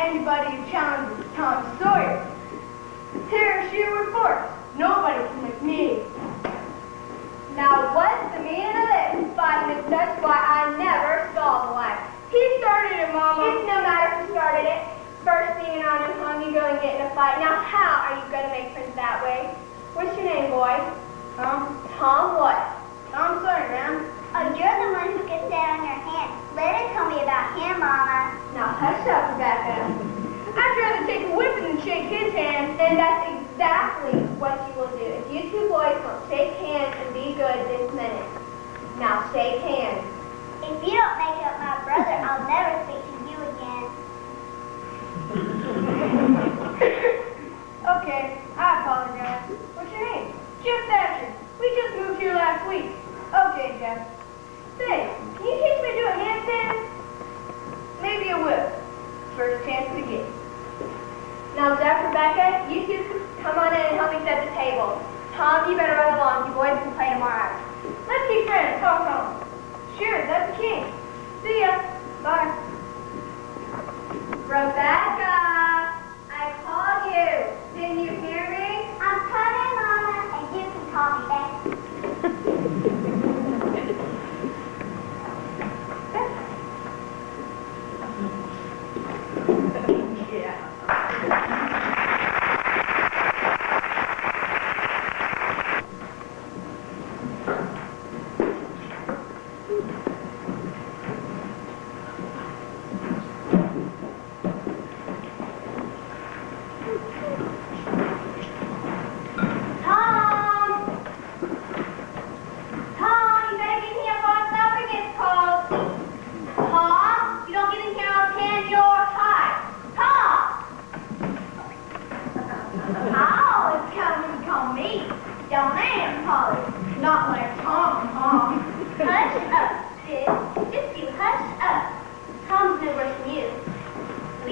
Anybody who challenges Tom Sawyer. Terror sheer with force. Nobody can lick me. Now what's the meaning of this? Fighting is that's why I never saw the light. He started it, Mama. It's no matter who started it. First thing and on him home, you go and get in a fight. Now how are you going to make friends that way? What's your name, boy? Tom? Tom what? Tom Sawyer, ma'am. Oh, you're the one who gets that on your hand. Let it tell me about him, Mama. Now hush up, Rebecca. I'd rather take a whipping than shake his hand. And that's exactly what you will do. If you two boys won't shake hands and be good this minute. Now shake hands. If you don't make up my brother, I'll never speak to you again. Okay, I apologize. What's your name? Jeff Thatcher. We just moved here last week. Okay, Jeff. Say, can you teach me to do a handstand? Maybe a whip. First chance to get. Now, Jeff, Rebecca, you two come on in and help me set the table. Tom, you better run along. You boys can play tomorrow. Let's be friends. Talk on. Sure, that's the king. See ya. Bye. Rebecca, I called you. Didn't you hear me? I'm coming, Mama, and you can call me back.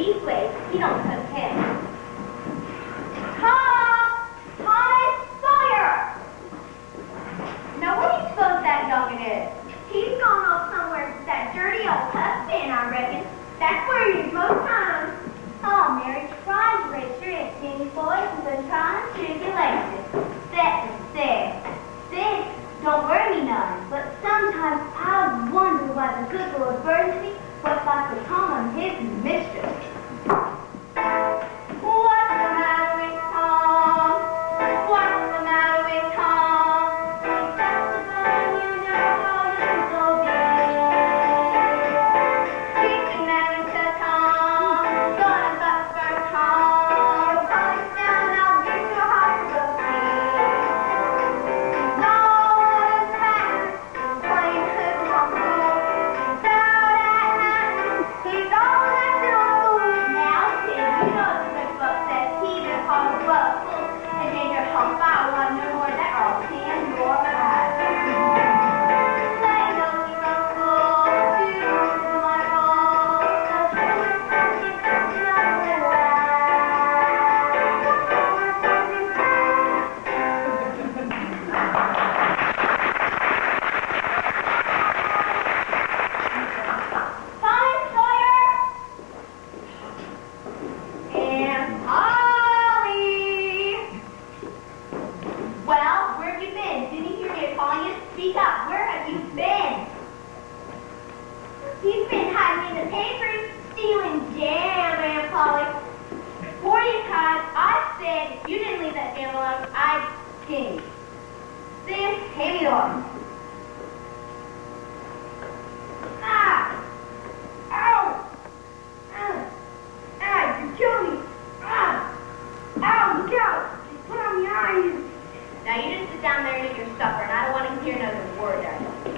these ways, he don't cook him. Tom! Thomas Sawyer! Now what do you suppose that youngin' is? He's gone off somewhere to that dirty old husband, I reckon. That's where he is most times. Oh, Mary, try to raise your head, Danny boy, and then try to tribulate it. That's a sick. Sick don't worry me none, but sometimes I wonder why the good Lord burns me what's like a Tom and his mischief. What's the matter with Tom? What's the matter with Tom? Just about you know how you're so big. Keep the matter to Tom. Gonna butt for Tom. Come down, I'll get your heart to beat. No one's matter. Playing hook on fool. Down at night. He's all acting on fool. Now, If you know the good book says he that calls a bug fool and danger how foul one no more that are ten your eyes. Let go your uncle, to my call. Tom Sawyer and Polly. Well, where have you been? Didn't you hear me calling you? Speak up. Where have you been? He's been hiding in the pantry, stealing jam, Aunt Polly. Before you cut, I said if you didn't leave that jam alone, I'd skin you. Sam, hand me the door. Ah! Ow! Ah! Ah! You killed me! Ah! Ow! Look out! You put on the eyes! Now you just sit down there and eat your supper, and I don't want to hear another word out of you.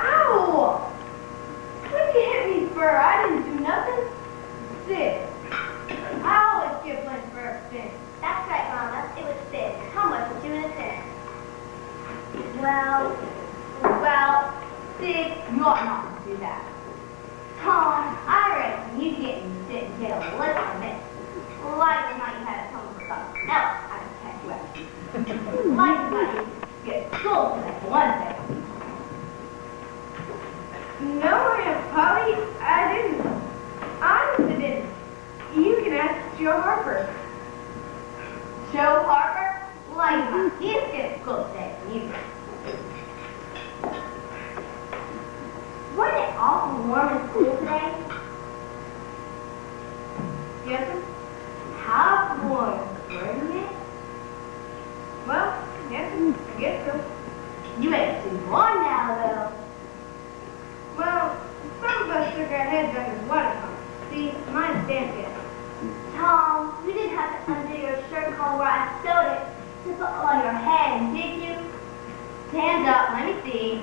Ow! What'd you hit me for? I didn't do nothing. Sid. I always get blamed for everything. That's right, Mama. It was Sid. Tom wasn't doing a thing. Well, Sid, you ought not to do that. Tom, I reckon you getting sit in jail a little bit. Like the night you had to come for something else, I can catch you out. Like the night you get school for that one thing. No, Aunt Polly, I didn't. Honestly didn't. You can ask Joe Harper. Joe Harper? Like my he's getting school today from you. Wasn't it awful warm in school today? Yes, sir? How warm, wasn't it? Well, yes, sir. I guess so. You ain't too warm now, though. Well, some of us shook our heads under the water pump. See, mine's damp yet. Tom, you didn't have to undo your shirt collar where I sewed it to put on your head, did you? Stand up, let me see.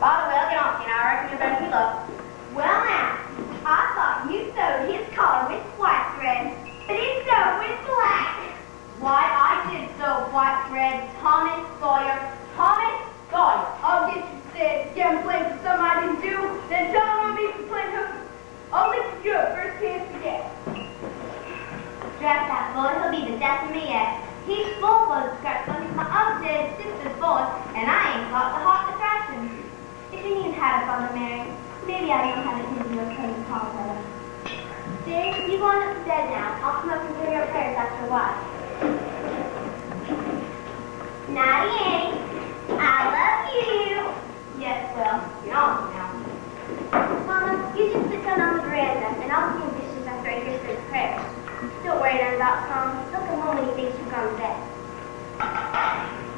By the way, I'll get on to you now. I reckon you better heal up. Well, now, I thought you sewed his collar with white thread, but it's sewed with black. Why, I did sew white thread. Thomas Sawyer. Thomas Sawyer. I'll get you said. Get blamed for something I didn't do. Then tell him on me for playing hooky. Only for good. First chance to get. Drat that boy, he'll be the death of me yet. He's full of skirts on my upstairs sister's boy, and I ain't got the heart to thrash him. If you need had a father, Mary, maybe I know how to do your cousin Paul better. Dear, you going up to bed now. I'll come up and hear your prayers after a while. Naughty Annie, I love you. Yes, well, you're on now. Mama, you just sit down on the veranda, and I'll clean dishes after I hear your prayers. Don't worry none about Tom. He'll come home when he thinks you've gone to bed.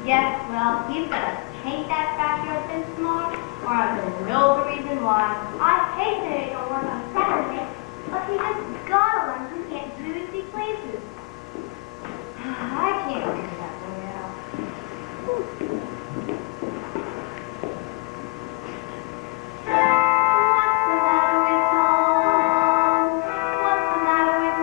Yes, well, he's gonna paint that backyard fence tomorrow, or I'm gonna know the reason why. I hate that it don't work on Saturday, but he just gotta learn he can't do as he pleases. I can't figure that way out. What's the matter with Tom? What's the matter with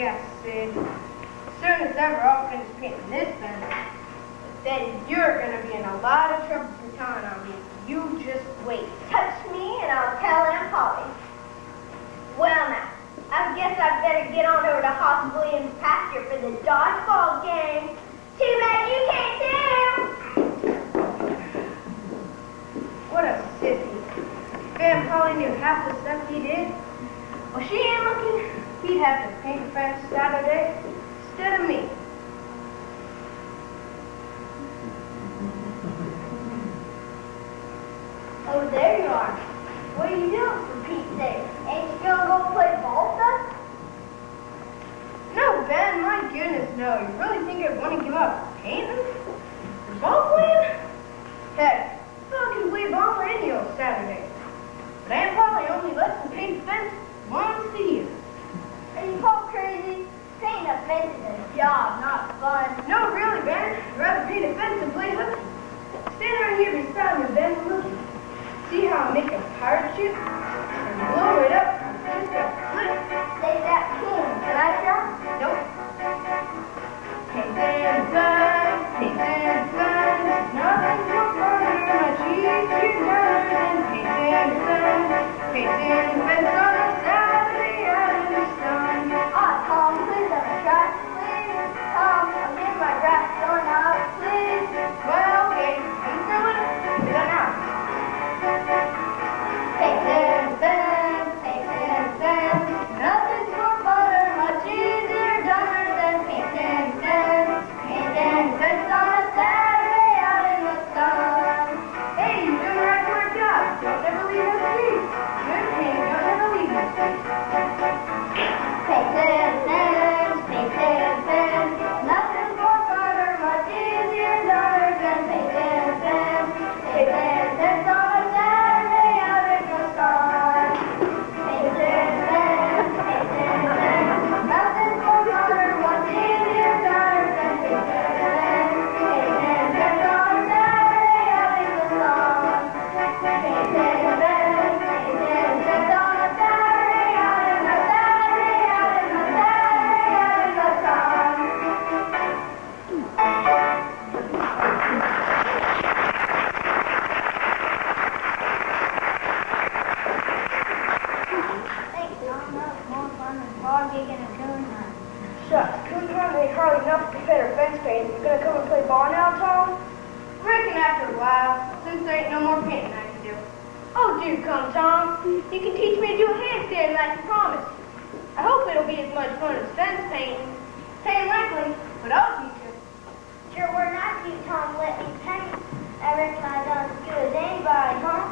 Yes, Sid. Soon as ever I'll finish painting this fence, then you're gonna be in a lot of trouble for telling on me. You just wait. Touch me and I'll tell Aunt Polly. Well now, I guess I'd better get on over to Hoss Williams' pasture for the dodgeball game. Too bad you can't too. What a sissy. If Aunt Polly knew half the stuff he did, well, she ain't looking. He'd have to paint the fence Saturday instead of me. Oh, there you are. What are you doing for Pete's sake? Ain't you gonna go play ball stuff? No, Ben, my goodness, no. You really think I'd want to give up painting? For ball playing? Heck, I can play ball for any old Saturday. But Aunt Polly only lets me paint the fence once a year. Are you all crazy? Painting a fence is a job, not fun. No, really, Ben. I'd rather paint a fence than play hooky. Stand right here beside me, Ben, and look. See how I make a pirate ship and blow it up just a flip? Save that tune. Can I try? Nope. Paint and fun, paint and fun. Nothing's more fun, much easier done than paint and fun. Paint and fence on a Saturday out in the sun. Tom, please let me try. Please. Tom, I'm getting my grass going out. Please. Well, okay. I'm through with it. Do that now. Paint and fence, paint and fence. Nothing's more fun or much easier done than paint and fence. Paint and fence on a Saturday out in the sun. Hey, you're doing the right sort of job. Don't ever leave us streets. Good painting, don't ever leave us streets. Paint and fence, paint and fence. Nothing's more fun or much easier done than paint and fence. Paint and fence on a Saturday out in the sun. Paint and fence, paint and fence. Nothing's more fun or much easier done than paint and fence. Paint and fence on a Saturday out in the sun. Paint and fence, paint and fence on a Saturday out in the Saturday out in the Saturday out in the sun. Thanks, Tom. That was more fun than frog gigging and coon hunt. Shucks, coon hunt ain't hardly enough to fit our fence painting. You gonna come and play ball now, Tom? Reckon after a while, since there ain't no more painting I can do. Oh, do come, Tom. You can teach me to do a handstand like you promised. I hope it'll be as much fun as fence painting. Ain't likely, but I'll teach you. Sure, we're not you, Tom. Let me paint. I reckon I done as good as anybody, huh?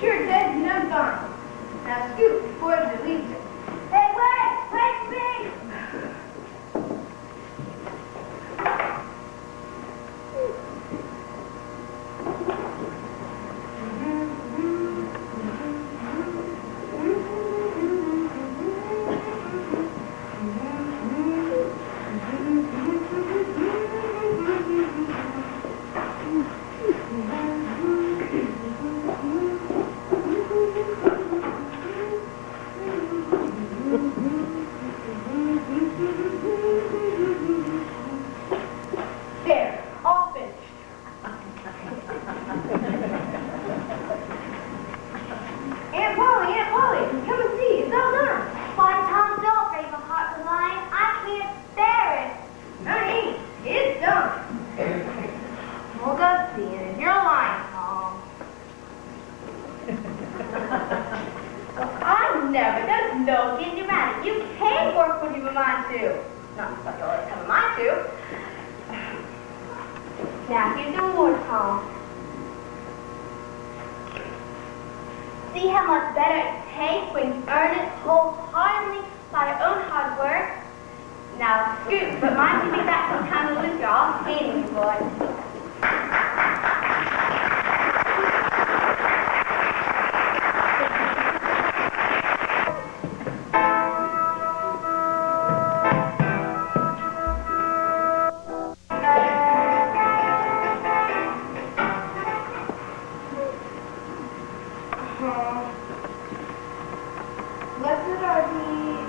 Sure, Ted, you done fine. Now scoot before everybody leaves it. Hey, wait! Wait for me! There, all finished. Aunt Polly, come and see. It's all done. Why, Tom, don't break my heart for lying. I can't bear it. No, it ain't. It's done. We'll go see it. You're lying, Tom. I never. There's no getting you mad. You can work when you've a mind to. Not like you'll always have a mind to. Now, here's the reward, Tom. See how much better it tastes when you earn it wholeheartedly by your own hard work? Now, scoot, but mind you be back some time to lose your all painting, boy. Blessed are thee,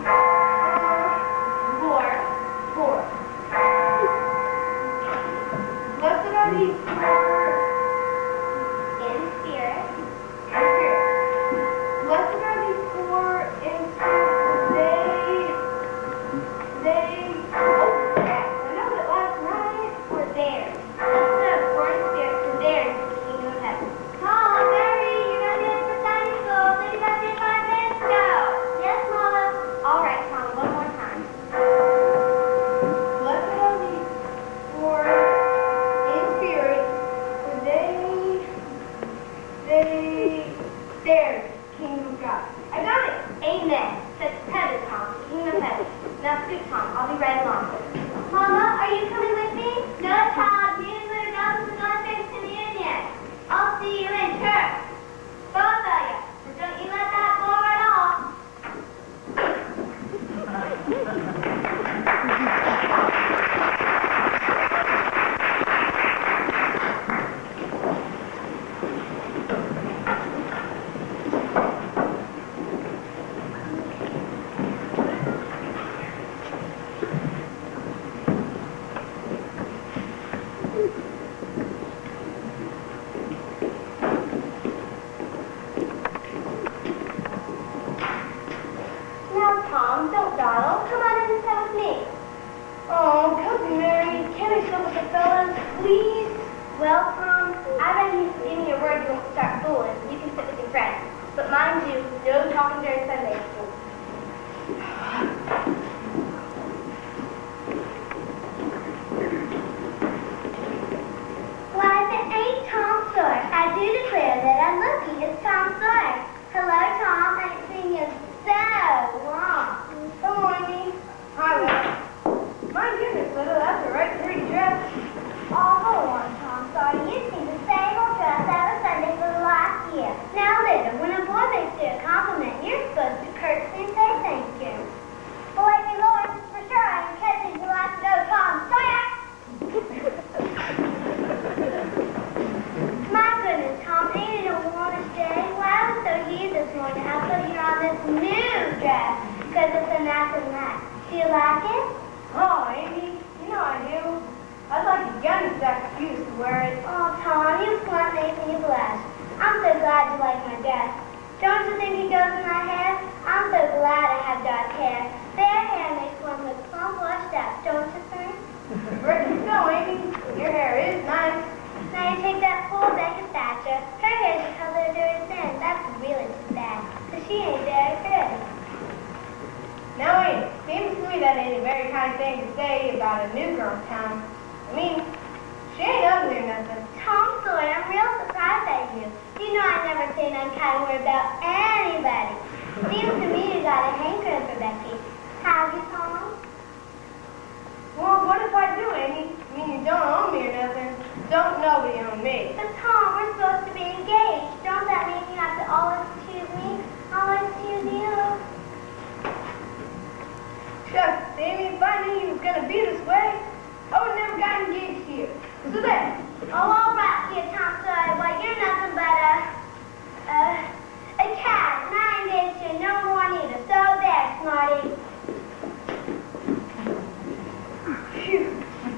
Tom, don't dawdle. Come on in and sit with me. Oh, Cousin Mary, can I sit with the fellas, please? Well, Tom, I reckon you should give me your word you won't start fooling. You can sit with your friends. But mind you, no talking during Sunday school. Why, if it ain't Tom Sawyer, I do declare that I'm lucky it's Tom Sawyer. Hello, Tom. I ain't seen you so long. Hello, Amy. Hi, Little. My goodness, Little, that's a right pretty dress. Oh, hold on, Tom Sawyer. You've seen the same old dress every Sunday for the last year. Now, Little, when a boy makes you a compliment, you're supposed to curtsy and say thank you. Believe me, Lord, for sure I am catching you like no Tom Sawyer. My goodness, Tom, ain't it a warmish day? Well, I was so heated this morning, I put you on this new dress, because it's a nice and light. Do you like it? Oh, Amy, you know I do. I'd like a gun sack excuse to wear it. Oh, Tom, you smart make me blush. I'm so glad you like my dress. Don't you think it goes in my hair? I'm so glad I have dark hair. Fair hair makes one look plump washed up, don't you think? Reckon so, Amy. Your hair is nice. Now you take that poor Becca Thatcher. Her hair's the color of her sin. That's really too bad, because she ain't very pretty. Now, Amy, seems to me that ain't a very kind thing to say about a new girl in town. I mean, she ain't ugly or nothing. Tom Sawyer, I'm real surprised at you. You know I never say an unkind word about anybody. Seems to me you got a hankering for Becky. Have you, Tom? Well, what if I do, Amy? I mean, you don't own me or nothing. Don't nobody own me. But Tom, we're supposed to be engaged. Don't that mean you have to always choose me? Always choose you? Shucks, Amy, if I knew you was gonna be this way, I would never got engaged to you. So there. Oh, all right, here, Tom Sawyer. Well, you're nothing but a cat. And I ain't engaged to you no more neither. So there, smarty. Phew.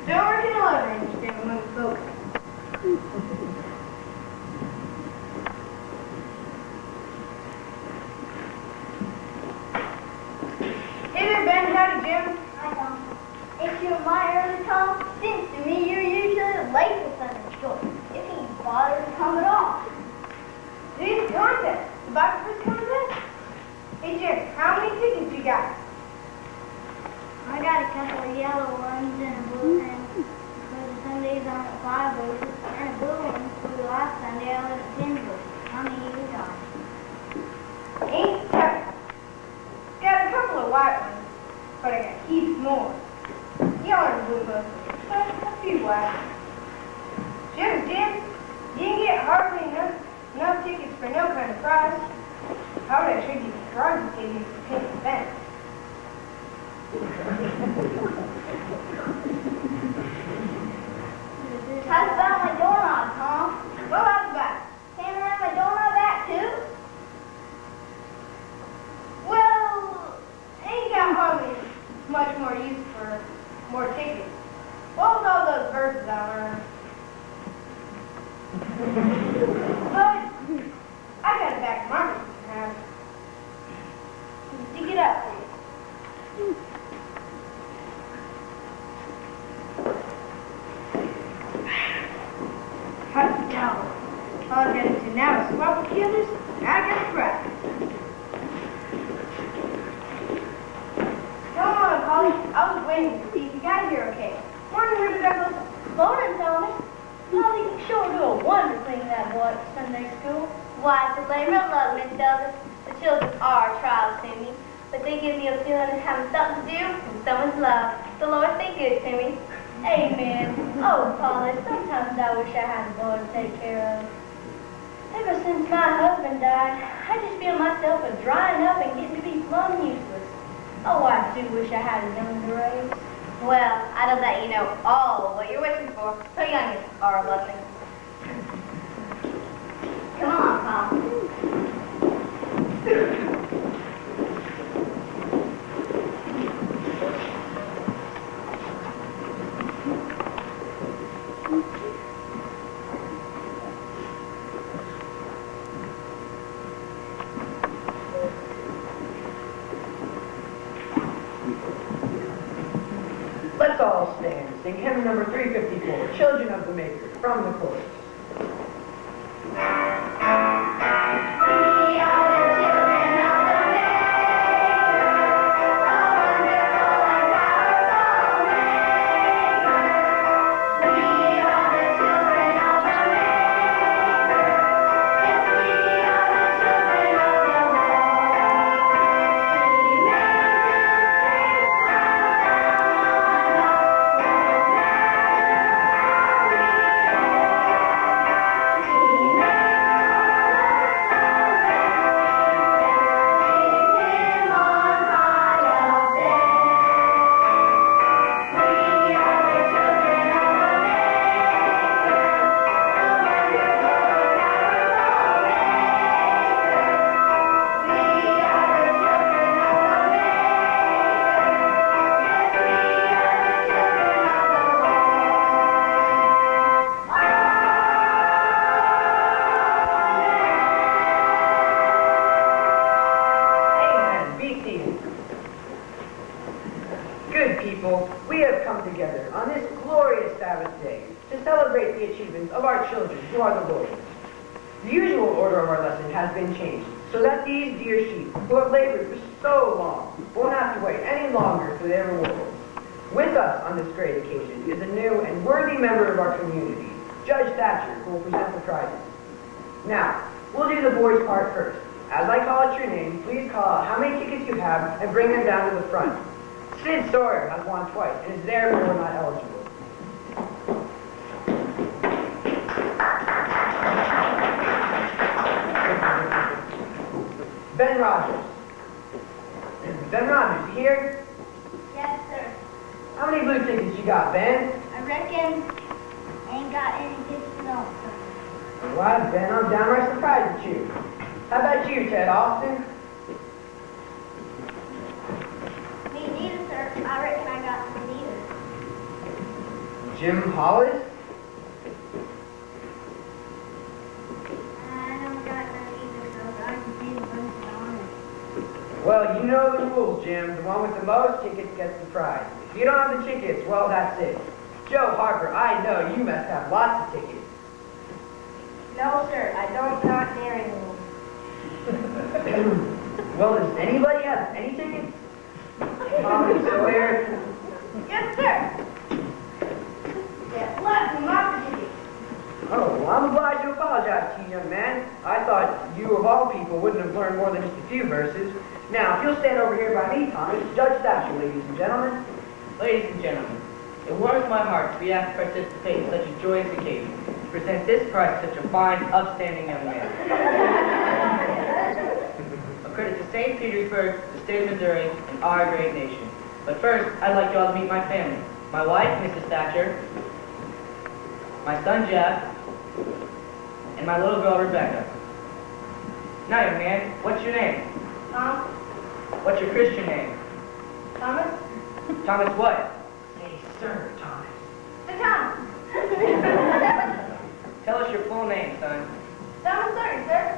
Don't reckon I'll ever understand among folks. Hey there, Ben. Howdy, Jim. I don't. If you're my early Tom, seems to me you're usually late for Sunday school. If he bothers to come at all. Today's contest. The Bible quiz contest? Hey, Jim, how many tickets you got? I got a couple of yellow ones and a blue one for the Sundays on at 5 bushes, and a blue one for the last Sunday I was at 10 bushes. How many you got? Ain't seven. Got a couple of white ones, but I got heaps more. Yellow and blue mostly, but a few white. Jim, you didn't get hardly enough tickets for no kind of prize. How would I treat you if Roger gave you a pink event? How's about my doorknob, Tom? Well, that's about it. Can I have my doorknob back too? Well, ain't got hardly much more use for more tickets. What was all those verses I learned? But I got it back in my house. Dig it up for you. Hot towel. All I gotta do now is swap with the others, and I gotta practice. Come on, Polly. I was waiting to see if you got here okay. Morning, Ruby Douglas. Morning, Tommy. Polly, you sure do a wonder cleaning that boy at Sunday school. Why, it's a labor of love, Miss Douglas. The children are trials to me, but they give me a feeling of having something to do and someone's love. The Lord stay good to me. Amen. Oh, Polly, sometimes I wish I had a boy to take care of. Ever since my husband died, I just feel myself a drying up and getting to be plumb useless. Oh, I do wish I had a young to raise. Well, I don't let you know all what you're wishing for. So young is our blessing. Come on, Tom. all stand and sing hymn number 354, Children of the Maker, from the chorus. Good people, we have come together on this glorious Sabbath day to celebrate the achievements of our children who are the Lord's. The usual order of our lesson has been changed so that these dear sheep who have labored for so long won't have to wait any longer for their reward. With us on this great occasion is a new and worthy member of our community, Judge Thatcher, who will present the prizes. Now, we'll do the boys' part first. As I call out your name, please call out how many tickets you have and bring them down to the front. Sid Sawyer has won twice and is therefore not eligible. Ben Rogers. Ben Rogers, you here? Yes, sir. How many blue tickets you got, Ben? I reckon ain't got any tickets at all, sir. Why, Ben, I'm downright surprised at you. How about you, Ted Austin? Me neither, sir. I reckon I got some neither. Jim Hollis? I don't got none either, sir. I can see the bunch on it. Well, you know the rules, Jim. The one with the most tickets gets the prize. If you don't have the tickets, well, that's it. Joe Harper, I know you must have lots of tickets. No, sir, I don't not dare anyone. Well, does anybody have any tickets? Sawyer? Yes, sir. Yes, lots and lots of tickets. Oh, well, I'm obliged to apologize to you, young man. I thought you, of all people, wouldn't have learned more than just a few verses. Now, if you'll stand over here by me, Thomas, Judge Thatcher, ladies and gentlemen. Ladies and gentlemen, it warms my heart to be asked to participate in such a joyous occasion, to present this prize to such a fine, upstanding young man. A credit to St. Petersburg, the state of Missouri, and our great nation. But first, I'd like you all to meet my family. My wife, Mrs. Thatcher, my son, Jeff, and my little girl, Rebecca. Now, young man, what's your name? Tom? What's your Christian name? Thomas? Thomas what? Say, sir, Thomas. Sir Thomas. Tell us your full name, son. Thomas Sawyer, sir.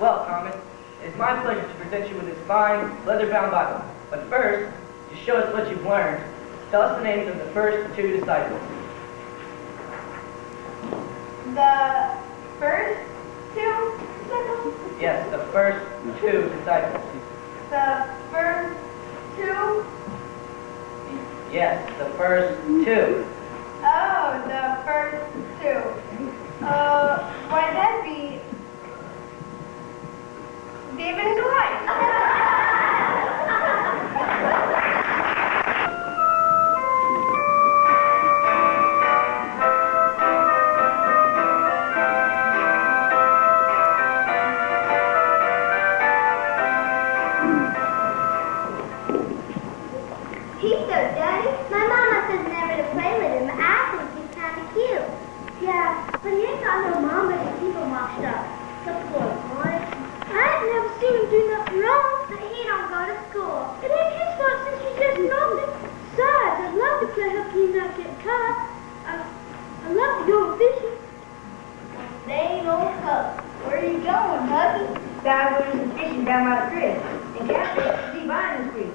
Well, Thomas, it is my pleasure to present you with this fine, leather-bound Bible. But first, to show us what you've learned, tell us the names of the first two disciples. The first two disciples? Yes, the first two disciples. The first two? Yes, the first two. Oh, the first two. Why, that'd be David and Goliath. He's so dirty. My mama says never to play with him. I think he's kind of cute. Yeah, but he ain't got no mama to keep him washed up. The poor boy. I've never seen him do nothing wrong. But he don't go to school. It ain't his fault since he does nothing. Besides, I'd love to play hooky and not get caught. I love to go fishing. They ain't no cup. Where are you going, husband? Guy was fishing down by the creek. And Jasper see behind the creek.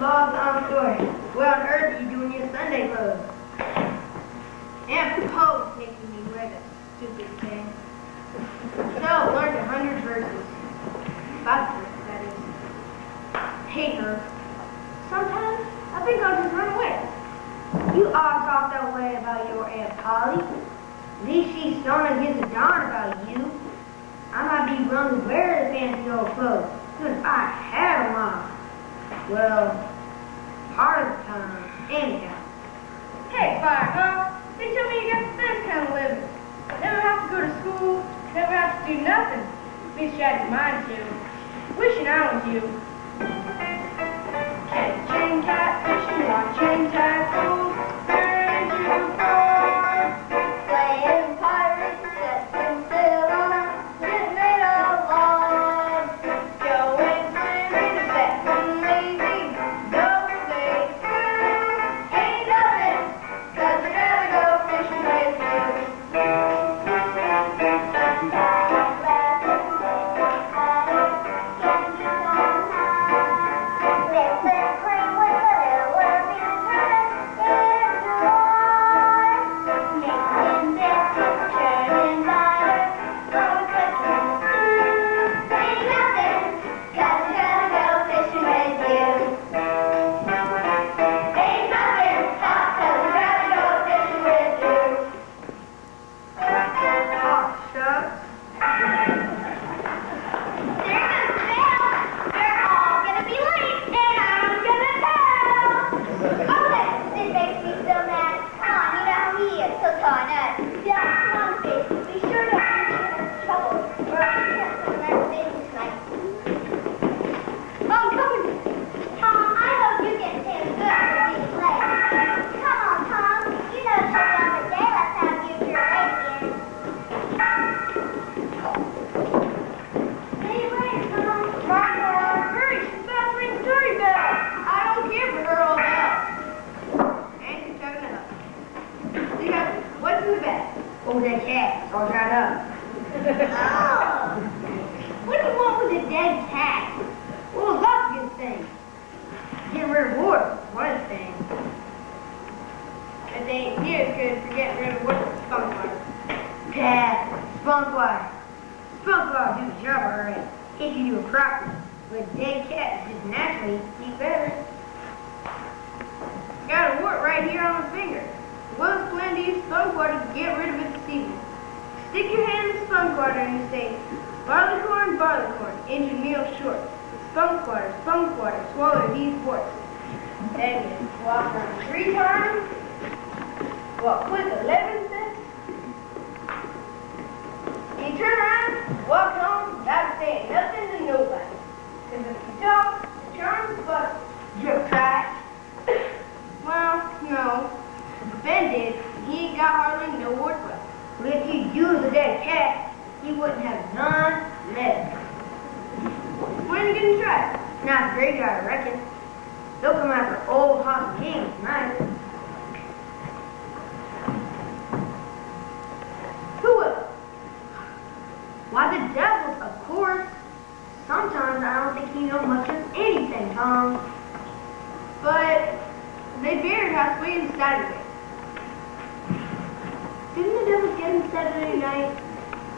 Long time story. What on earth are you doing in your Sunday clothes? Aunt Poe's making me wear that stupid thing. Stella learned 100 verses. 5 verses, that is. Hate her. Sometimes I think I'll just run away. You all talk that way about your Aunt Polly. At least she's starting to get a darn about you. I might be willing to wear the fancy old clothes, because I had them on. Well, part of the time, anyhow. Hey, Fire, they told me you got this kind of living. Never have to go to school, never have to do nothing. At least you had your mind to. Wishing I was you. Catch chain cat fishing, watch chain tag fools, turn to four. Playing pirates, setting sail on a ship made of love. Going swimming, setting lazy, double days through. Ain't nothing, 'cause I gotta go fishing with you. Oh, shucks. They're gonna fail. They're all gonna be late, and I'm gonna tell. Oh, this makes me so mad. Come on, you know how he is. He'll tell on us. Yeah, come on, Fish. Be sure to get in trouble, or else we can't put our business tonight. Oh, come with me. Tom, I hope you get Sam good for being late. Come on, Tom. You know she'll be on the day. Let's have you if you're late again. Hey, wait, Tom. Hurry, she's about to ring the doorbell. I don't care for her old elf. Ain't you chugging it up? What's in the bag? Oh, that cat. It's all dried up. Oh. What do you want with a dead cat? Well, lots of good things. Getting rid of water, one thing. But they ain't near as good for getting rid of what the skunk water. Cat, spunk water. Spunk water do the job alright, if you do it properly. But a dead cat is just naturally eat better. Got a wart right here on my finger. Will's plan to use spunk water to get rid of it this evening. Stick your hand in the spunk water and you say, barleycorn, engine meal short. Spunk water, swallow these warts. Then you walk around 3 times, walk quick 11 steps. You turn around, walk home, without saying nothing to nobody. Because if you talk, the charm's busted. You're right. Well, no. Ben did. He ain't got hardly no warts left. But if you used a dead cat, he wouldn't have none left. When are you gonna try it? Not the graveyard, I reckon. They'll come after old hot games tonight. Who will? Why, the devils, of course. Sometimes I don't think you know much of anything, Tom. But they buried us way in Saturday. Didn't the devils get him Saturday night?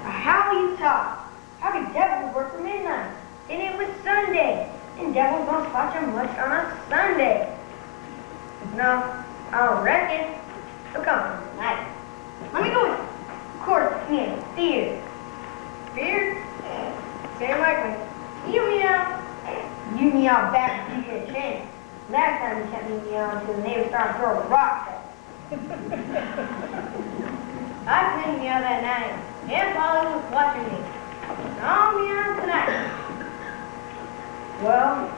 How you talk? How could devils work for midnight? And it was Sunday. And devils don't spot you much on a Sunday. No, I don't reckon. They'll come from tonight. Let me go with you. Of course, me and Fear. Beard? Same like me. You meow. You meow back if you get a chance. Last time you kept me meowing until the neighbors started throwing rocks at I couldn't meow that night. Aunt Polly was watching me. I'll meow tonight. Well,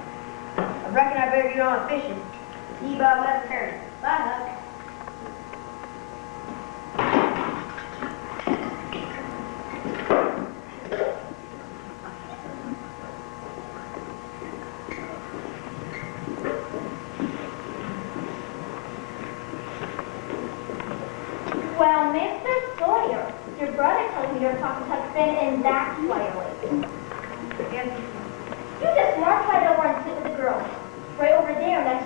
I reckon I better get on fishing. See you about 11:30. Bye, Huck. Well, Mr. Sawyer, your brother told me you're talking to Finn, and that's why you're late. Yes. You just march right over and sit with the girls. Right over there in that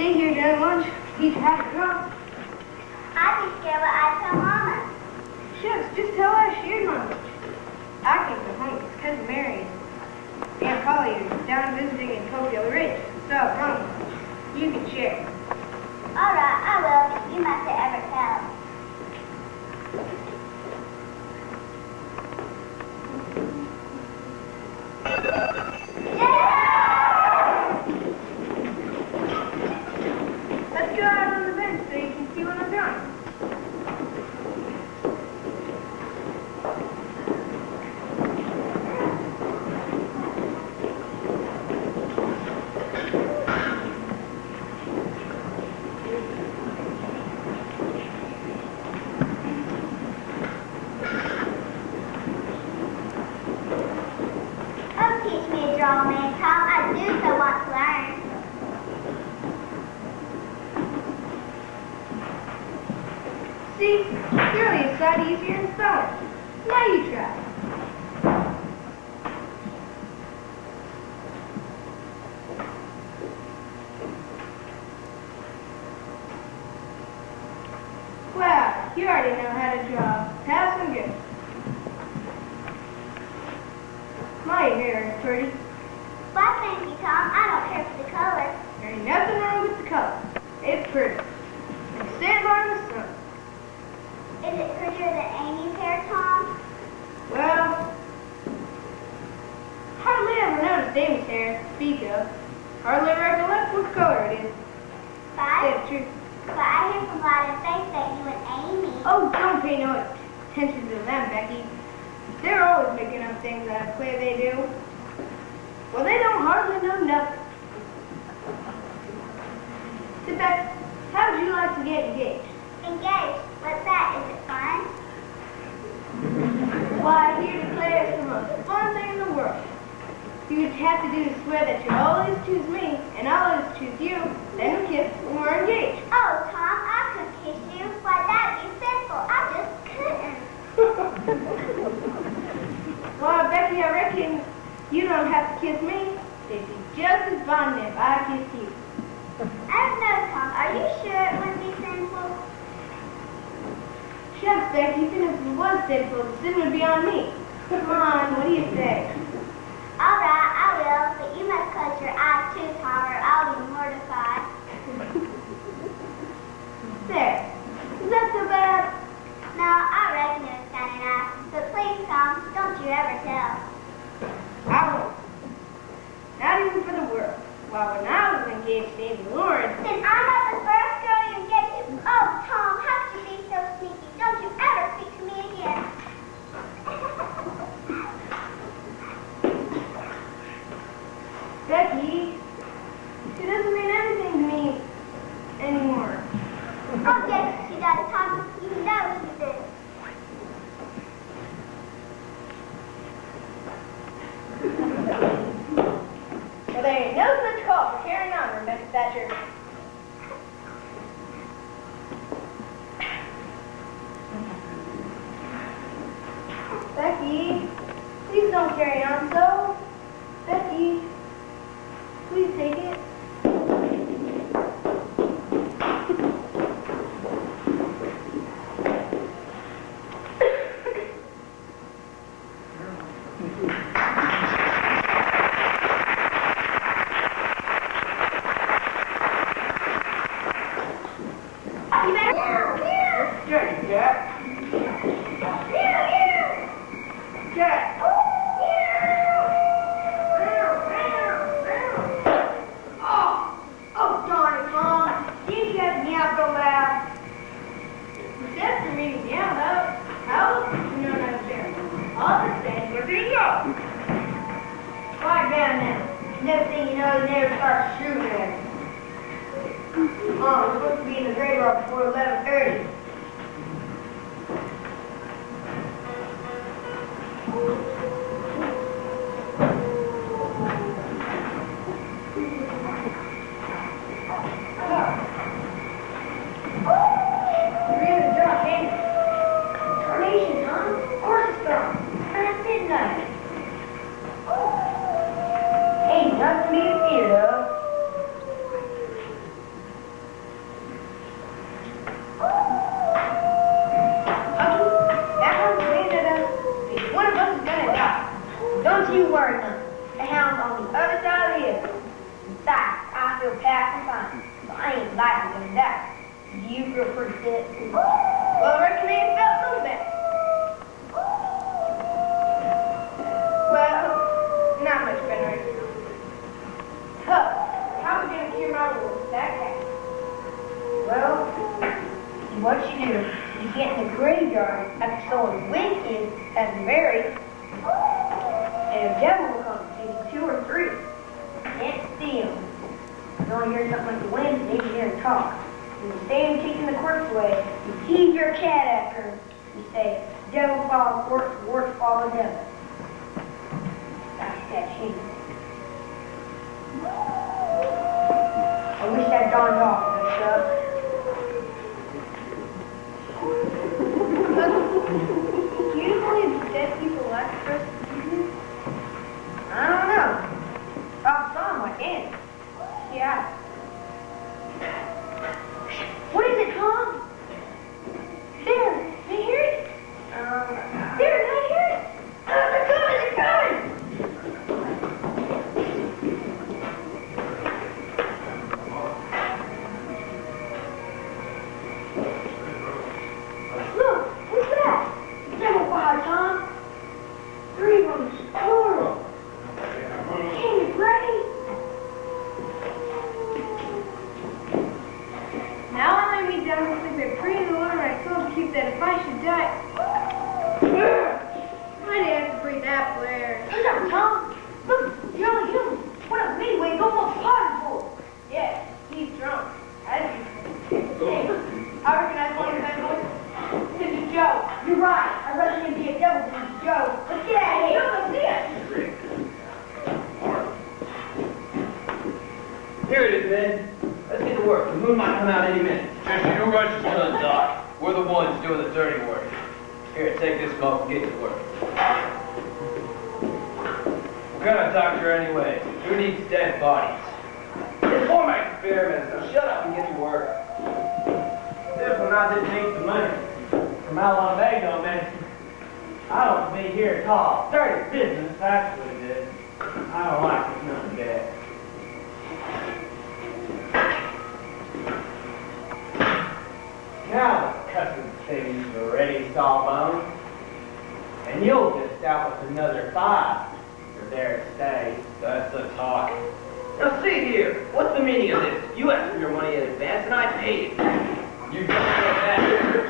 stay here during lunch. Teacher had to drop. I'd be scared what I'd tell Mama. Shucks, just tell her I shared my lunch. I can't go home because Cousin Mary and Aunt Polly are down visiting in Copial Ridge. So, Mom, you can share. All right, I will. You must ever tell. Let's go out on the bench so you can see what I'm doing. Oh, teach me to draw, man, Tom. I do so want to learn. See, really it's that easier in spelling. Now you try. Wow, you already know how to draw. Have some good. My hair is pretty. Why, thank you, Tom. I don't care for the color. There ain't nothing wrong with the color. It's pretty. And stand by the sun. Is it prettier than Amy's hair, Tom? Well, hardly ever noticed Amy's hair to speak of. Hardly recollect what color it is. But That's true. I hear from Light and Faith that you and Amy. Oh, don't pay no attention to them, Becky. They're always making up things that I play they do. Well, they don't hardly know nothing. Sit back. How would you like to get engaged? Engaged. What's that? Is it fun? Why, here to play is the most fun thing in the world. You would have to do is swear that you'll always choose me, and I'll always choose you, then we kiss when we're engaged. Oh, Tom, I could kiss you. Why, that'd be sinful. I just couldn't. Well, Becky, I reckon you don't have to kiss me. It'd be just as fun if I kissed you. I don't know, Tom. Are you sure it wouldn't be sinful? Shucks, Becky, even if it was sinful, the sin would be on me. Come on, what do you say? All right, I will, but you must close your eyes too, Tom, or I'll be mortified. There. Is that so bad? No, I reckon it was kind of nice, but please, Tom, don't you ever tell. I won't. Not even for the world. Why, when I was engaged to Amy Lawrence, Then I'm not the first girl you engaged to. Oh, Tom, how could you be so sneaky? Don't you ever speak to me again. Becky, she doesn't mean anything to me anymore. Oh, yes, she does, Tom. You know she did. Well, there ain't no such call for carrying on, Rebecca Thatcher. Becky, please don't carry on so. Becky, please take it. You better. Jenny, Jack. Jack. Oh, darn it, Mom. You get me out so loud. Except for me, yeah, though. How else would you know that there? All the same, where do you go? Quiet down now. Next thing you know, they never start shooting at me. We're supposed to be in the graveyard before 11:30. Really, John, ain't it? Carnation, huh? Horse stone. And at midnight. Ain't nothing to be scared of. feel pretty sick. Well, I reckon they felt so bad. Well, not much better. Huh, how are we gonna cure my wound? That cat. Well, what you do, you get in the graveyard after someone wicked has been buried, and a devil will come, maybe 2 or 3. You can't see him. You only hear something like the wind, and you can hear him talk. When you see him kicking the corpse away, you tease your cat after him. You say, devil follow corpse, corpse follow devil. That's that shame. I wish that Don off and stuff. Do you believe dead people like Christmas? I don't know. I saw him like Andy. Yeah. What is it, Tom? There, can you hear it? There, can I hear it? They're coming, they're coming! Look, what's that? Devil fire, Tom. 3 of them, plural. Can you pray? Now I lay me down and sleep and pray to the Lord my soul to keep that if I should die. Might have to breathe that flare. What's up, Tom? Look, you're only human. What else anyway? Go what's potted for? Yeah, he's drunk. Hey, I recognize one of them voices. It's a Joe. You're right. I'd rather him be a devil than a Joe. Let's get out of here. Let's see it. Here it is, men. Let's get to work. The moon might come out any minute. Just you rush your son, Doc. We're the ones doing the dirty work. Here, take this smoke and get to work. What kind of doctor anyway? Who needs dead bodies? It's for my experiments. Now shut up and get to work. This one I didn't need the money. From how long they go, man. I don't be here at all. Dirty business, that's what it is. I don't like it none of that. Now the cussing things are ready, Sawbone. And you'll just out with another 5. You're there to stay. That's the talk. Now see here. What's the meaning of this? You asked for your money in advance and I paid it. You just said that.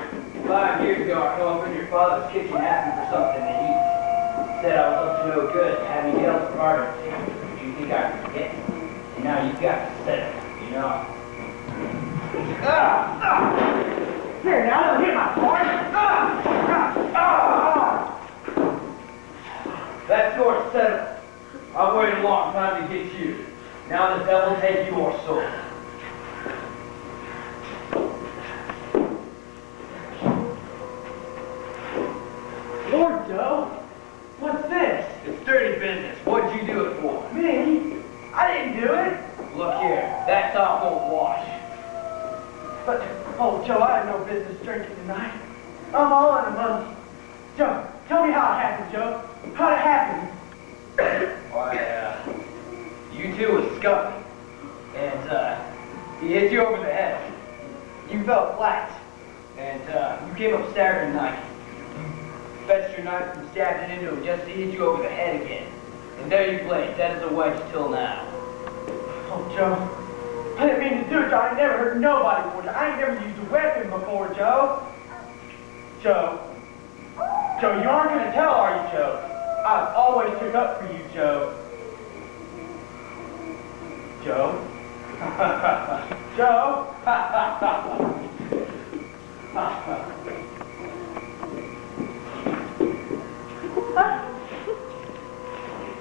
5 years ago, I come up in your father's kitchen asking for something to eat. Said I was up to no good, had me yelled for argument. Did you think I'd forget? And now you've got to settle, you know? Here, now don't hit my part. That's yours, settle. I've waited a long time to get you. Now the devil take your soul. Lord, Joe, what's this? It's dirty business. What'd you do it for? Me? I didn't do it. Look here, that top won't wash. But, oh, Joe, I have no business drinking tonight. I'm all in the money. Joe, tell me how it happened, Joe. How'd it happen? Why, you two was scuffing. And, he hit you over the head. You fell flat. And, you came up Saturday night. You fetched your knife and stabbed it into him just to hit you over the head again. And there you lay, dead as a wedge till now. Oh, Joe, I didn't mean to do it, Joe. I ain't never hurt nobody before, Joe. I ain't never used a weapon before, Joe. Joe, you aren't gonna tell, are you, Joe? I've always took up for you, Joe. Joe? Joe?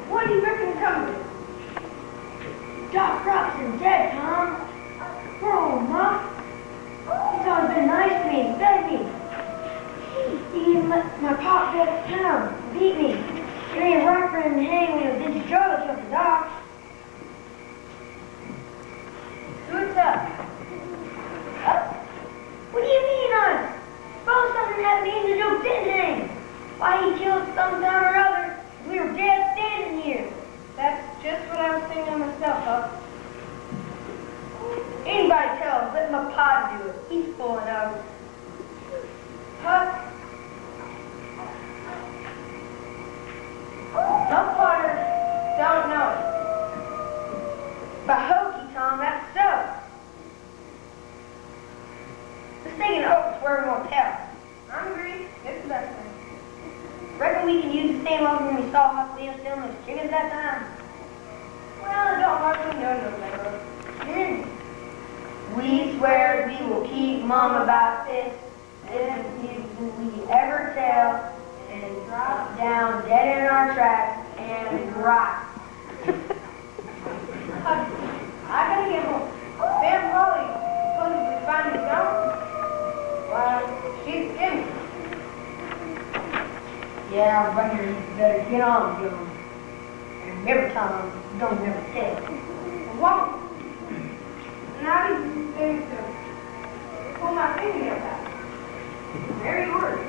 What do you reckon coming? Doc Roxon's dead, Tom. Poor old Ma. He's always been nice to me and fed me. He even let my pop go to town, beat me. It ain't right for him to hang when he was into drugs with the doc. What's up? Us? What do you mean us? Suppose something had me in the Joe didn't hang. Why he killed sometime or other. We were dead standing here. That's just what I was thinking myself of. Anybody tell us, let let my pa do it. He's full enough. Huh? Some partners don't know it. But hokey, Tom, that's so. Let's take an oats where we won't tell. I'm agreed. It's the best thing. Reckon we can use the same oven when we saw Hustley stealing those chickens that time? Well, it don't hardly know no better. We swear we will keep mum about this. If we ever tell and drop down dead in our tracks and rot. I gotta get home. Sam Polly supposedly finally gone. Why, she's skimming. Yeah, I reckon you better get on, Joe. And never tell them, don't never tell. Won't. Now you think to pull my fingernails out. Very word.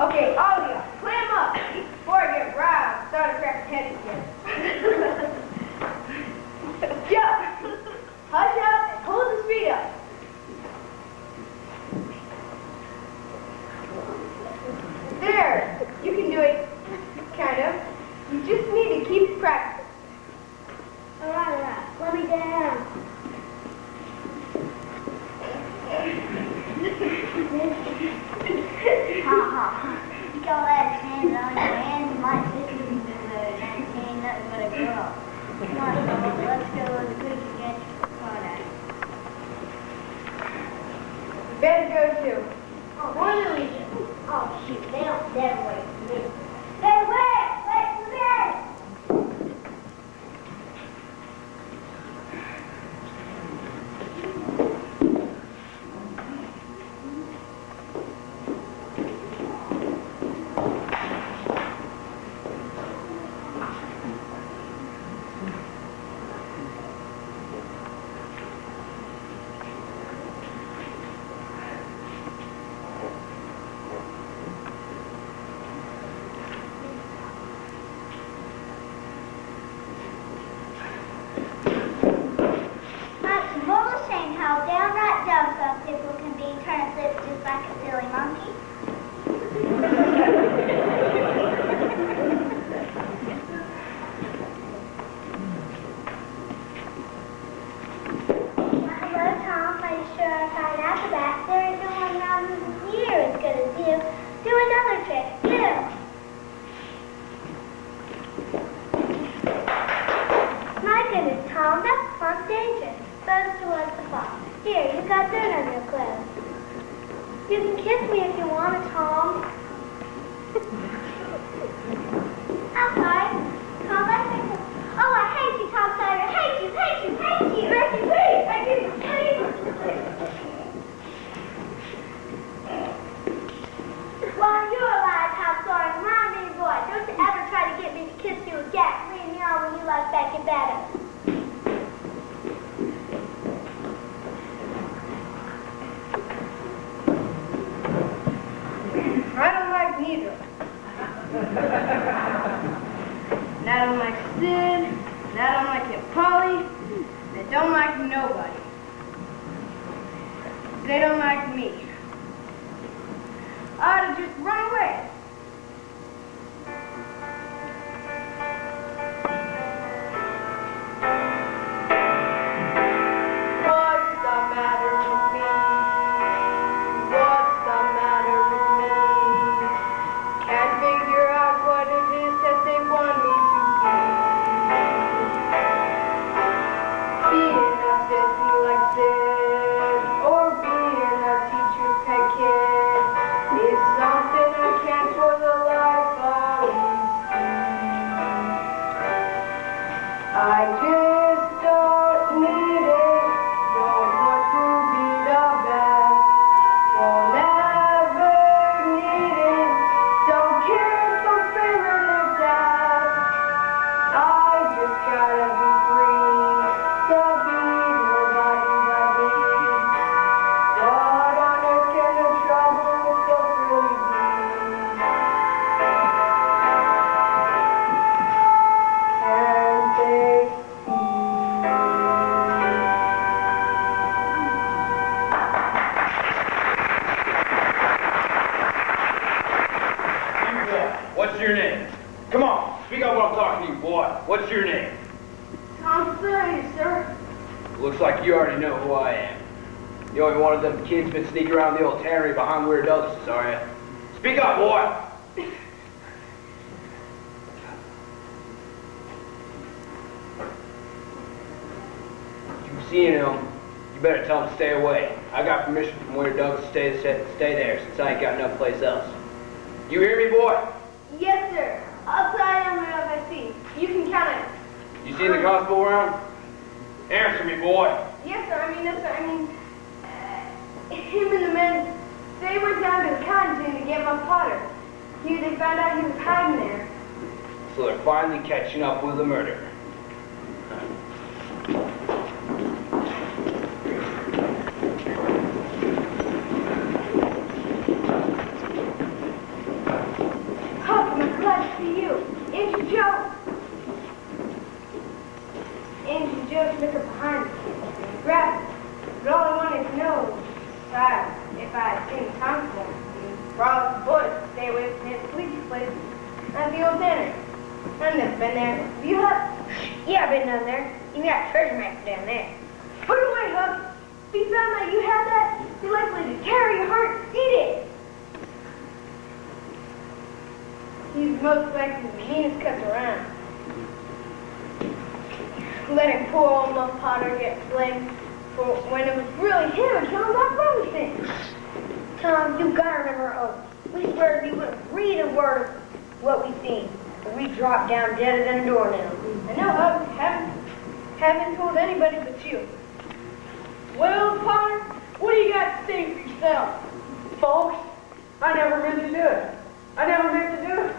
Okay, all of you, clam up before I get riled and start to crack your head again. Joe, hush up and hold his feet up. There, you can do it, kind of. You just need to keep practicing. All right, let me down. You got that hand on your hand, my sister's in the mood, and she ain't nothing but a girl. Come on, Paul, let's go to the creek and get your product. Better go too. One of these. Oh, shoot, they don't never wait for me. Hey, wait for me! It's more a shame how downright dumb some people can be, turning flips just like a silly monkey. Hello, Tom. Are you sure I find out the back? There ain't no one around here as good as you. Do another trick. Do. My goodness, Tom, that's fun dangerous. Goes towards the fall. Here, you got dirt on your clothes. You can kiss me if you want to, Tom. I'm sorry. Tom, I think... Oh, I hate you, Tom Sawyer. Hate you, hate you, hate you. Becky, please! Becky, please! While you're alive, Tom Sawyer, my mean boy, don't you ever try to get me to kiss you again. Leave me on when you like back in better. I don't like neither. And I don't like Sid, and I don't like Aunt Polly, and I don't like nobody. They don't like me. I ought to just run away. What's the matter with me? What's the matter? What's your name? Tom Sawyer, sir. Looks like you already know who I am. You only one of them kids been sneaking around the old tannery behind Weird Douglas's, are you? Speak up, boy! If you seen him, you better tell him to stay away. I got permission from Weird Douglas to stay there since I ain't got no place else. You hear me, boy? Yes, sir. I'll try on whatever I see. You can count it. You seen the constable around? Answer me, boy. Yes, sir. Him and the men, they went down to the cotton gin to get my Potter. They found out he was hiding there. So they're finally catching up with the murder. Huck, I'm glad to see you. Injun Joe. Injun Joe snuck up behind me. Grabbed me. But all I wanted to know was if I had seen the constable. Brought the boys to stay away from his sleepy place at the old tannery. I've never been there. Have you, Huck? Yeah, I've been down there. You got treasure map down there. Put it away, Huck. If he found that you had that, he's likely to tear your heart and eat it. He's most likely the meanest cuts around. Letting poor old Muff Potter get blamed for when it was really him killing that brother thing. Tom, you gotta remember our oath. We swear we wouldn't read a word of what we seen, but we dropped down dead as a doornail. I know, Huck. Haven't told anybody but you. Well, Potter, what do you got to say for yourself? Folks, I never meant to do it. I never meant to do it.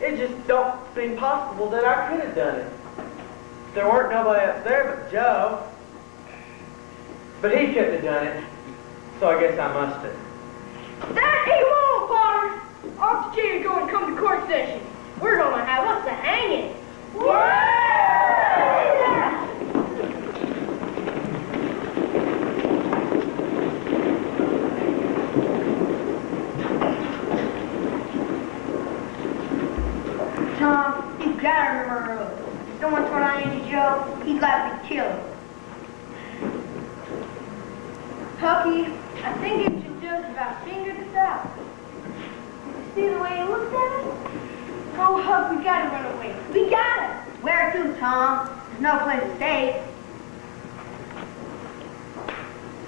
It just don't seem possible that I could have done it. There weren't nobody else there but Joe. But he couldn't have done it, so I guess I must have. That ain't all, Potter. Off the chair go and come to court session. We're gonna have us a hanging. Tom, you gotta remember our oath. If someone turned on Andy Joe, he'd likely kill him. Hucky, I think it should just about figured this out. See the way he looks at us? Oh, Huck, we gotta run away. We gotta! Where to, Tom? There's no place to stay.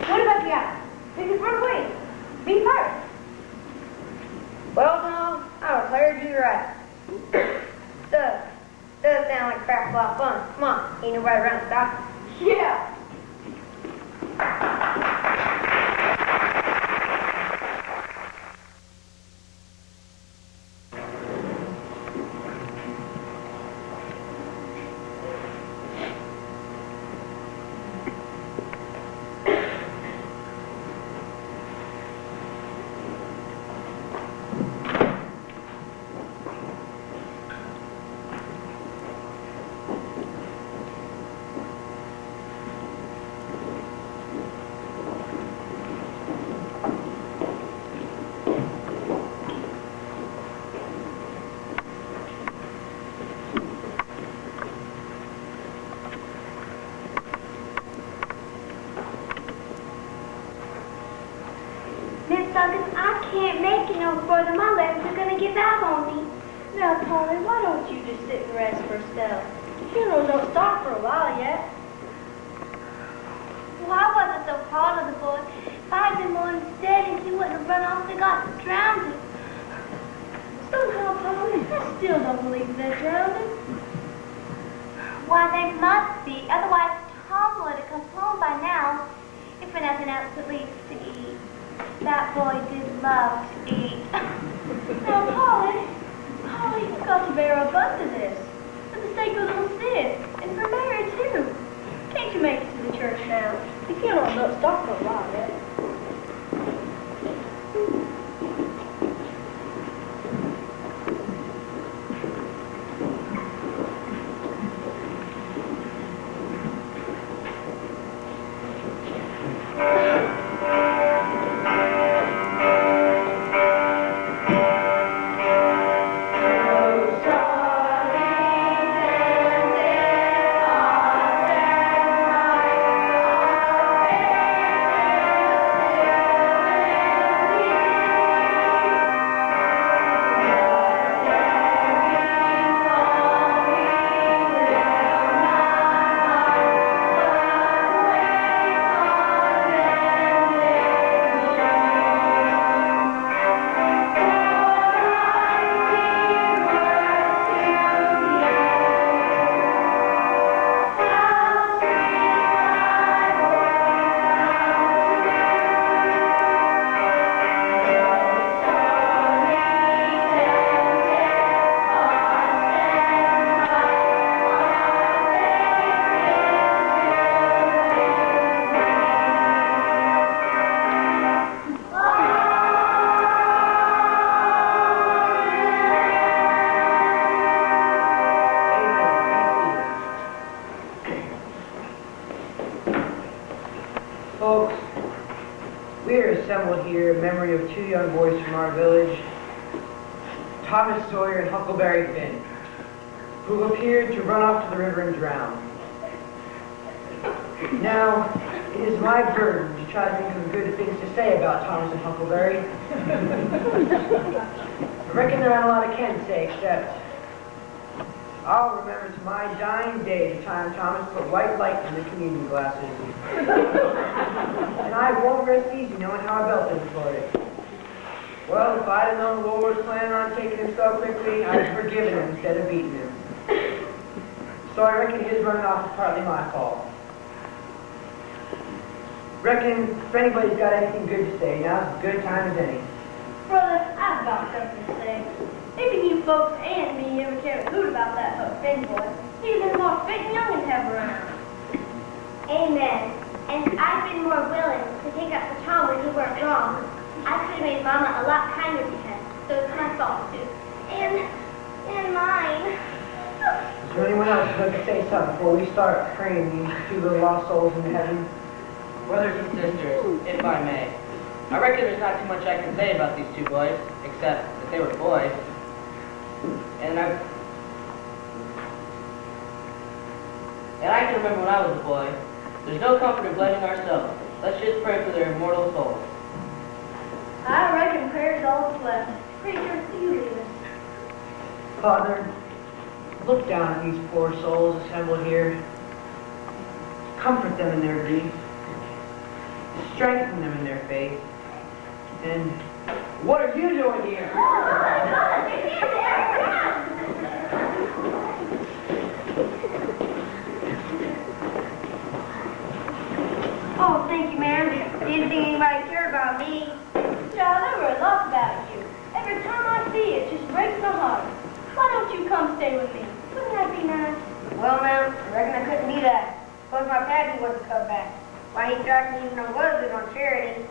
What about the guy? We can run away. Be first. Well, Tom, I declare you right. Does sound like crap, a lot of fun. Come on, ain't nobody around to stop us. Yeah. Miss Duncan, I can't make it no further. My legs are gonna give out on me. Now, Polly, why don't you just sit and rest for a spell? The funeral don't start for a while yet. Well, I wasn't so proud of the boy. If I'd been more steady, he wouldn't have run off and got drowned. Somehow, Polly, I still don't believe they're drowning. Why, they must be. Otherwise, Tom would have come home by now. If for nothing else, at least to eat. That boy did love to eat. Now, Polly, you've got to bear up under this. For the sake of little Sid, and for Mary, too. Can't you make it to the church now? The funeral don't start for a while yet. Oh, sorry, We are assembled here in memory of two young boys from our village, Thomas Sawyer and Huckleberry Finn, who appeared to run off to the river and drown. Now, it is my burden to try to think of good things to say about Thomas and Huckleberry. I reckon there aren't a lot I can say, except I'll remember to my dying day the time Thomas put white light in the communion glasses. And I won't rest easy knowing how I belted him for it. Well, if I'd have known the Lord was planning on taking him so quickly, I'd have forgiven him instead of beating him. So I reckon his running off is partly my fault. Reckon if anybody's got anything good to say, now's as good a time as any. Brother, I've got something to say. Maybe you folks and me ever care a hoot about that Huck Finn boy. He's been more fit and young and have around. Amen. And I've been more willing to take up for Tom when he weren't wrong. I could have made Mama a lot kinder to him, so it's my fault too. And mine. Is there anyone else who'd like to say something before we start praying these two little lost souls into heaven? Brothers and sisters, if I may, I reckon there's not too much I can say about these two boys, except that they were boys. And I can remember when I was a boy. There's no comfort in blaming ourselves. Let's just pray for their immortal souls. I reckon prayer's all that's left. Preacher, you lead us. Father, look down on these poor souls assembled here. Comfort them in their grief. Strengthen them in their faith. And what are you doing here? Oh, thank you, ma'am. Didn't think anybody cared about me. Child, there were lots about you. Every time I see it, just breaks my heart. Why don't you come stay with me? Wouldn't that be nice? Well, ma'am, I reckon I couldn't do that. Suppose my pappy wasn't cut back. Why, he tried me even though I was good on charity.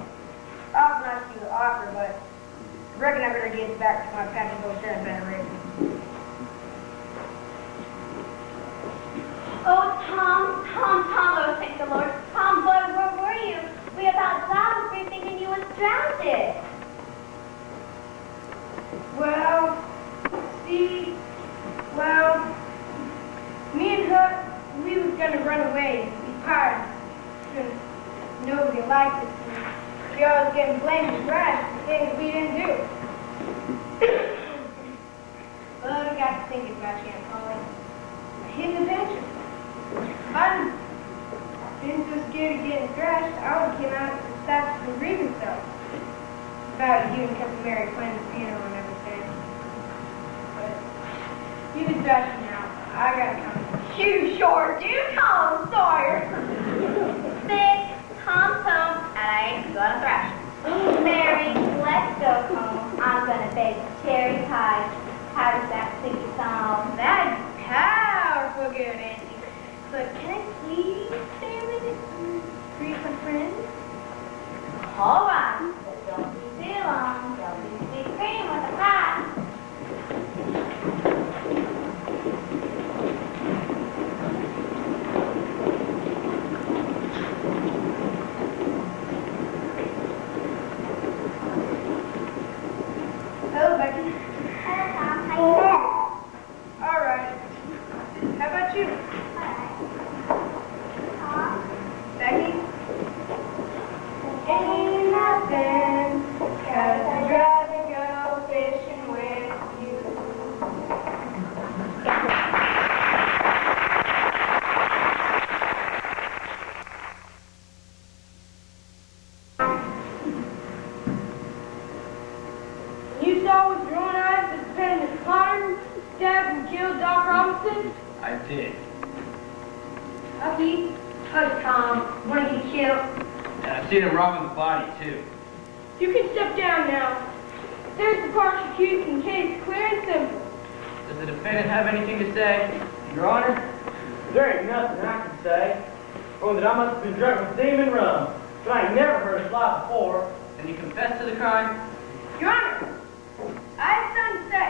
I'll nice to the offer, but I reckon I better get back to my pappy go share better rate. Oh, Tom, oh, thank the Lord. Tom, boy, where were you? We about died with you thinking you was drowned. Me and Huck, we was gonna run away. We parted. Nobody liked us. We always getting blamed and rash for things we didn't do. But I got to thinking about you, Aunt Polly. A hidden adventure. If I'd been so scared of getting thrashed, I would have came out and stopped to grieve himself. About you and Cousin Mary playing the piano and everything. But you can thrash me now. I gotta come. You sure do, Tom Sawyer. Sick, Tom's home, and I ain't gonna thrash him. Mary, let's go home. I'm gonna bake cherry pie. How does that suit you, Tom? That's powerful good, Auntie. But can I please stay a minute and greet my friends? All right, but don't be too long. There'll be sweet cream with the pie. Hello, Becky. Hello, Tom. How you doing? All right. How about you? Tom? Becky? Ain't nothing, 'cause I'd rather go fishing with you. You saw with your own eyes that the Lieutenant slaughtered, stabbed, and killed Doc Robinson? I did. Lucky. Oh, Tom, want to get killed? And I've seen him robbing the body, too. You can step down now. There's the prosecution case, clear and simple. Does the defendant have anything to say? Your Honor, there ain't nothing I can say. Only that I must have been drunk with demon rum. But I ain't never heard a slap before. And you confess to the crime? Your Honor, I have something to say.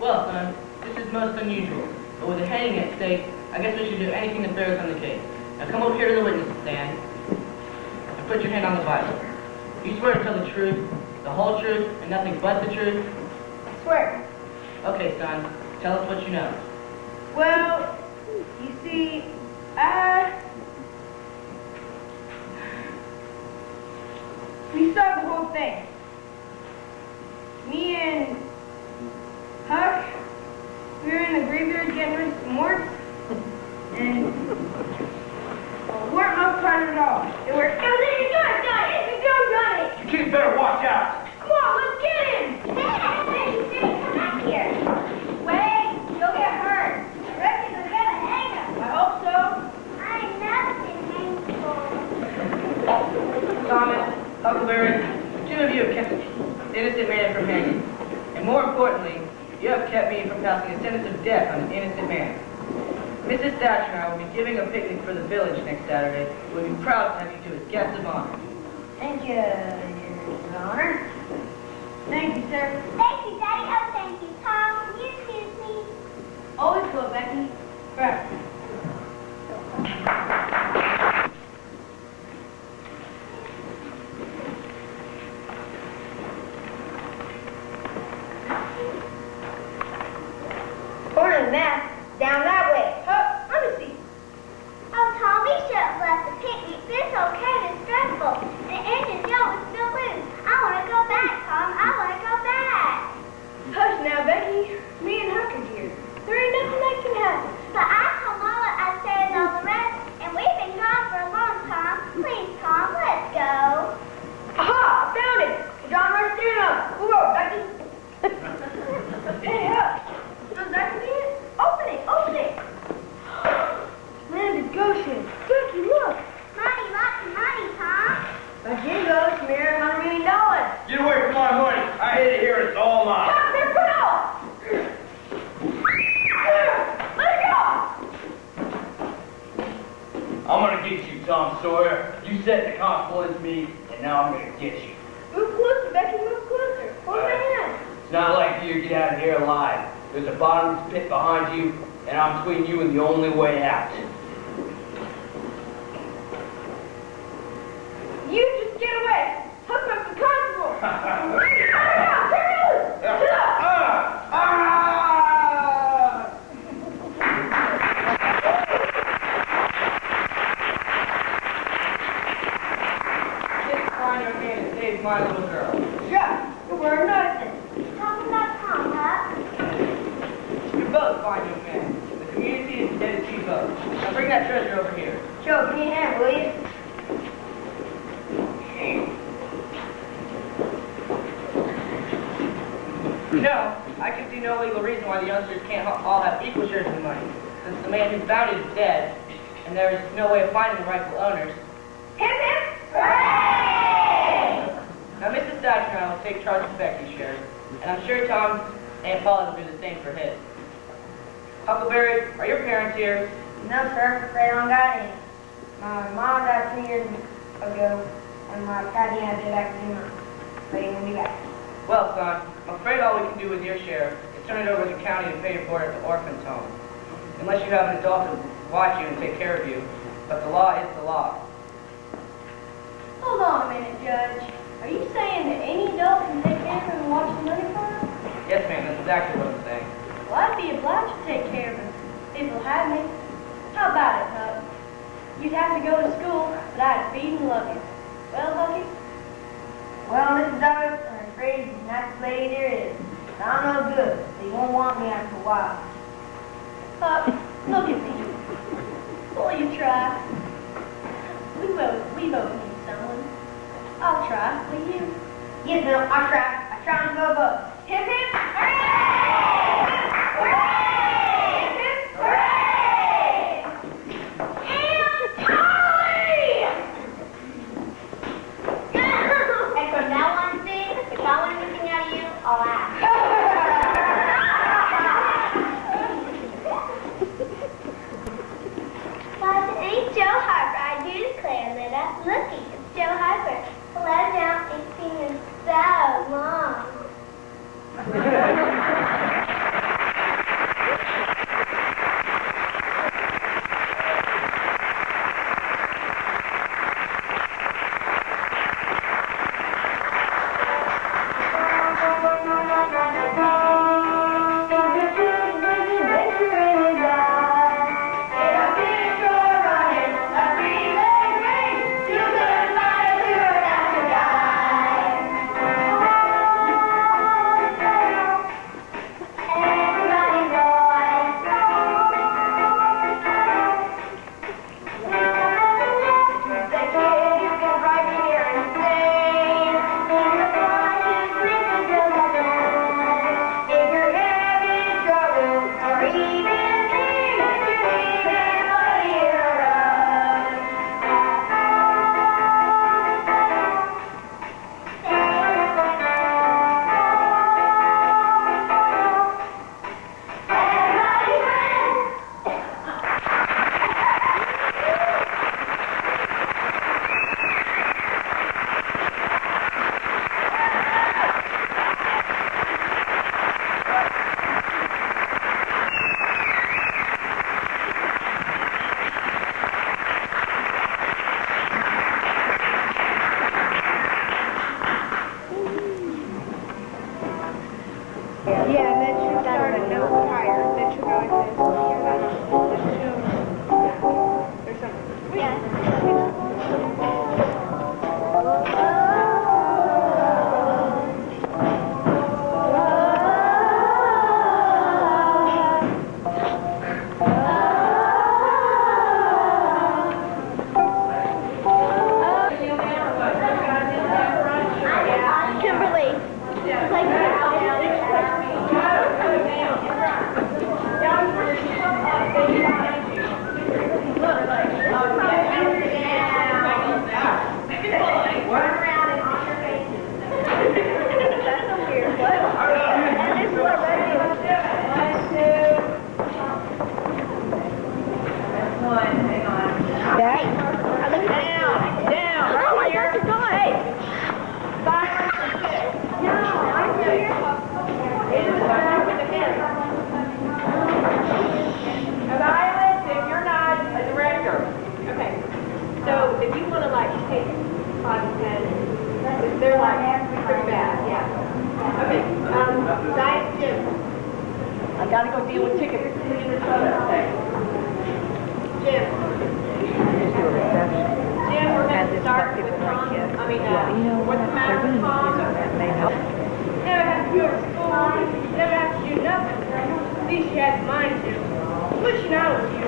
Well, son, this is most unusual. But with a hanging at stake, I guess we should do anything that bears on the case. Now come up here to the witness stand and put your hand on the Bible. You swear to tell the truth, the whole truth, and nothing but the truth? I swear. Okay, son. Tell us what you know. Well, you see, we started the whole thing. Me and Huck, we were in the graveyard getting rid of some warts, and we weren't much fun at all. It was you got it. You kids better watch out. Come on, let's get him. Hey, come back here. Wait, you'll get hurt. I reckon they're gonna hang us. I hope so. I ain't never been hanged before. Thomas, Huckleberry, the two of you have kept an innocent man from hanging. And more importantly, you have kept me from passing a sentence of death on an innocent man. Mrs. Thatcher and I will be giving a picnic for the village next Saturday. We'll be proud to have you two as guests of honor. Thank you, Your Honor. Thank you, sir. Thank you, Daddy. Oh, thank you, Tom. Will you excuse me? Always go, Becky. Forever. Corner the map. Down that way. Huh? Let me see. Oh, Tom, we should have left the picnic. This whole cave is stressful. The engine Joe is still loose. I want to go back, Tom. I want to go back. Hush now, Becky. Me and Huck are here. There ain't nothing that can happen. But I told Mama I stayed all the rest, and we've been gone for a long time. Please, Tom, let's go. Aha! I found it! John Rice steering up. Whoa, Becky. Hey, Huck. Does that mean it? Open it! Open it! Land of Goshen. Becky, look. Money, lots of money, Tom. Becky, here goes. Mirror $100 million. Get away from my money. I hid it here and it's all mine. Huck, they're put off! Let it go! I'm gonna get you, Tom Sawyer. You set the constable into me, and now I'm gonna get you. Move closer, Becky. Move closer. Hold my hand. It's not like you to get out of here alive. There's a bottomless pit behind you, and I'm between you and the only way out. You just get away. Hook up the constable. Turn it Just find your man and save my little girl. Yeah, we're nothing. Talking about Tom, huh? You're both fine young men. The community is indebted to you both. Now bring that treasure over here. Joe, give me a hand, will you? You know, I can see no legal reason why the youngsters can't all have equal shares of the money, since the man who found it is dead, and there is no way of finding the rightful owners. Hip, hip, hooray! Now, Mrs. Thatcher and I will take charge of Becky's share, and I'm sure Tom and Paula will do the same for his. Huckleberry, are your parents here? No, sir. They don't got any. My mom died 2 years ago, and my daddy had to get back to New York. But he won't be back. Well, son, I'm afraid all we can do with your share is turn it over to the county to pay your board at the orphan's home. Unless you have an adult to watch you and take care of you. But the law is the law. Hold on a minute, Judge. Are you saying that any adult can take care of him and watch the money for him? Yes, ma'am, that's exactly what I'm saying. Well, I'd be obliged to take care of him, if he'll have me. How about it, Huck? You'd have to go to school, but I'd feed and love you. Well, Hucky? Well, Mrs. Douglas, I'm afraid he's the nicest lady there is. I'm no good, so you won't want me after a while. Huck, look at me. Will you try? We both need someone. I'll try. Will you? Yes, Bill, I'll try. I try and go both. Hip, hip, hooray! Hooray! Hip, hip, hooray! And Polly! And from now on, Sid, if I want anything out of you, I'll ask. But it ain't Joe Harper, I do declare, Lida. Looky, it's Joe Harper. Hello now, it's been so long. pretty bad, yeah. Okay, Diet Jim. I gotta go deal with tickets. Jim. Jim, we're going to start with Tom. What's the matter with Tom? Never have to go to school. Never have to do nothing. At least she has mine to. Wishing I was you.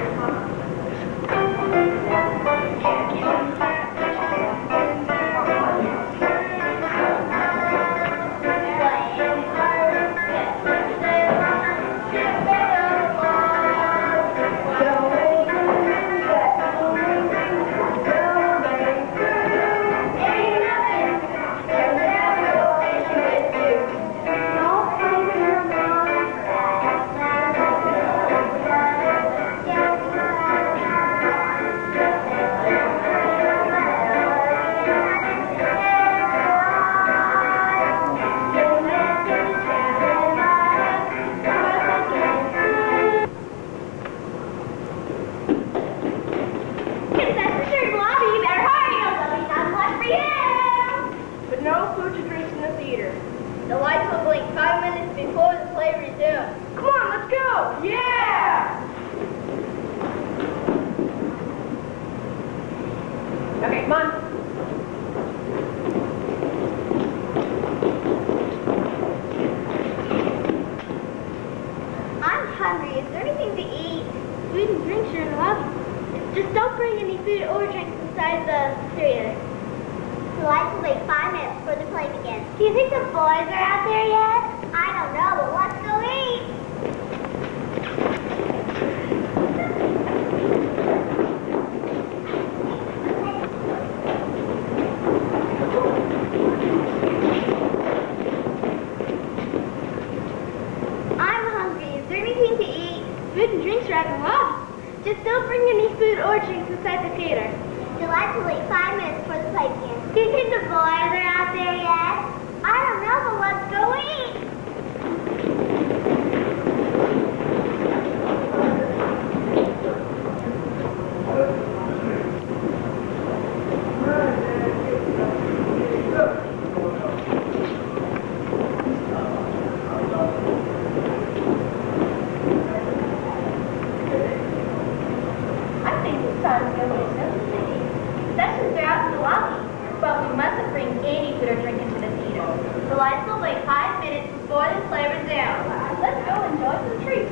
But no food or drinks in the theater. The lights will blink 5 minutes before the play resumes. Come on, let's go. Yeah! Okay, come on. I'm hungry. Is there anything to eat? Food and drinks are in the lobby. Just don't bring any food or drinks inside the theater. The lights will wait 5 minutes before the play begins. Do you think the boys are out there yet? I don't know, but let's go eat. I'm hungry. Is there anything to eat? Food and drinks are out in the lobby. Just don't bring any food or drinks inside the theater. The lights will wait 5 minutes before the play begins. Do you think the boys are out there yet? I don't know, but let's go eat. I think it's time to go to the Sessions are out in the lobby, but we mustn't bring any food or drink into the theater. The lights will wait 5 minutes before the play resumes. Let's go enjoy some treats.